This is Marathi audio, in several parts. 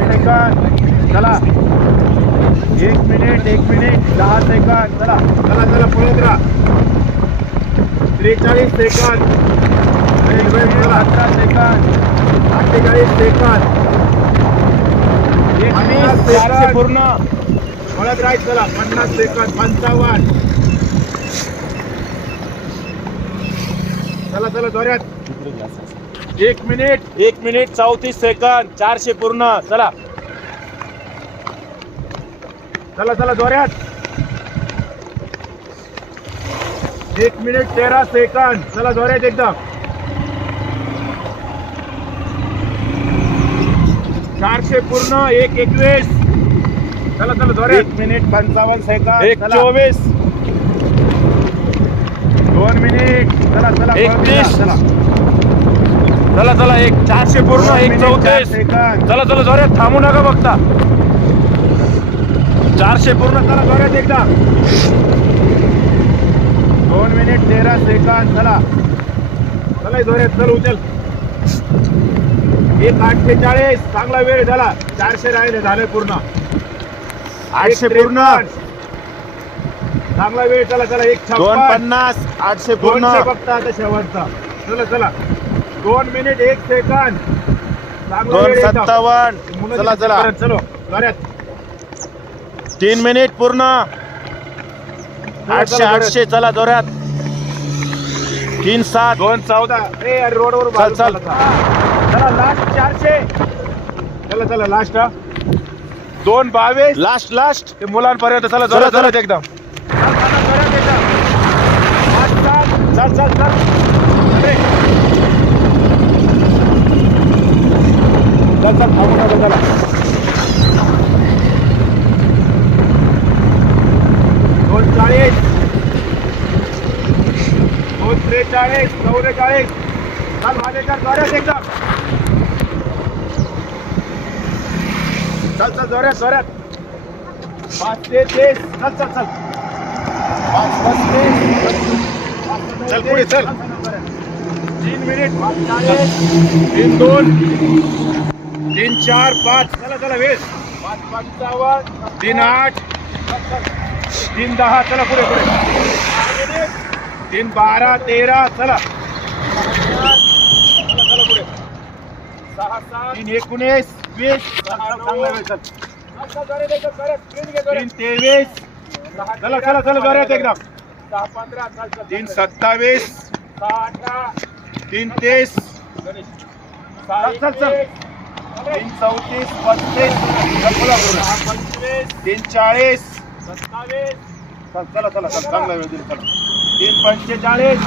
सेकंद चला। एक मिनिट एक मिनिट दहा सेकंद चला चला चला पळत राहा त्रेचाळीस सेकंद अठरा सेकंद अठ्ठेचाळीस सेकंद. पूर्ण. राहायचं चला पन्नास सेकंद पंचावन्न. चला चला जोऱ्यात एक मिनिट. एक मिनिट चौतीस सेकंद चारशे पूर्ण. चला. चला चला जोऱ्यात एक मिनिट तेरा सेकंद. चला जोऱ्यात एकदम. चारशे पूर्ण एक एकवीस. चला चला जोऱ्यात एक मिनिट पंचावन्न सेकंद एक चोवीस. दोन मिनिट. चला चला एकतीस. चला चला. चला एक चारशे पूर्ण दोन एक मिनिट, चार चौतीस सेकंद. चला चला जोऱ्यात थांबू नका बघता. चारशे पूर्ण चला जोरात एकदा. दोन मिनिट तेरा सेकंद चला. चला जोरात चल उचल. एक अठ्ठेचाळीस चांगला वेळ झाला. चारशे राहिले झाले पूर्ण. आठशे पूर्ण. चांगला वेळ चला चला एक दोन पन्नास आठशे पूर्ण. बघता आता शेवटचा. चला चला. दोन मिनिट एक सेकंद. दोन. सत्तावन्न चला चला. चलो तीन मिनिट पूर्ण. आठशे आठशे चला जोऱ्यात तीन सात. दोन चौदा. ए अरे रोडवर चल, चल. चला. लास्ट चारशे. चला चला लास्ट दोन बावीस लास्ट लास्ट ते मुलांपर्यंत चला चला, चला. एकदम चल, चला, जोरात एकदम. पाच, सात. चल चल चल अरे. चल चल थांबू नका चला दोन चाळीस दोन त्रेचाळीस चौवेचाळीस चल एकदम चल चल जोऱ्यात जोऱ्यात पाच ते तीस. चल चल चल. पाच पस्तीस चल पुढे, चल. तीन मिनिट. पाच चाळीस. तीन दोन. तीन चार पाच. चला चला वेळ पाच पंचावन्न तीन आठ. तीन दहा. चला पुढे पुढे. तीन बारा तेरा. चला. चला चला पुढे. सहा सात. तीन एकोणीस. वीस चल तीन तेवीस. चला चला चला जोरात एकदम तीन सत्तावीस. तीन तीस चल चल चल. तीन चौतीस पस्तीस. बोला, तीन चाळीस. सत्तावीस चला चला चला. चांगला वेळ दिला चला. तीन पंचेचाळीस.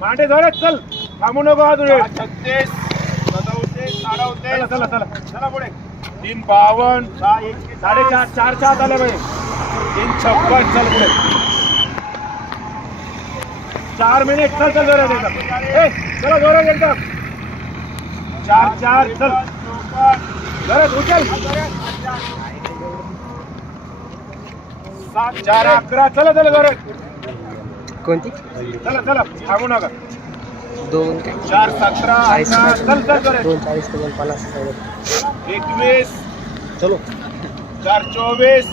मांडे जोरात चल. थांबू नको अजून. छत्तीस. चला चला चला पुढे. तीन बावन्न. साडेचार चार. चार आले पाहिजे तीन छप्पन चल पुढे. चार मिनिट चल चल जोरात एकदम ए, चला जोरात एकदम चार चार चल. जोरात उचल. सात चार अकरा. चला चला जोरात. कोणती? चला चला थांबू नका. दोन चार सतरा दोन चाळीस दोन पन्नास एकवीस. चलो. चार चोवीस.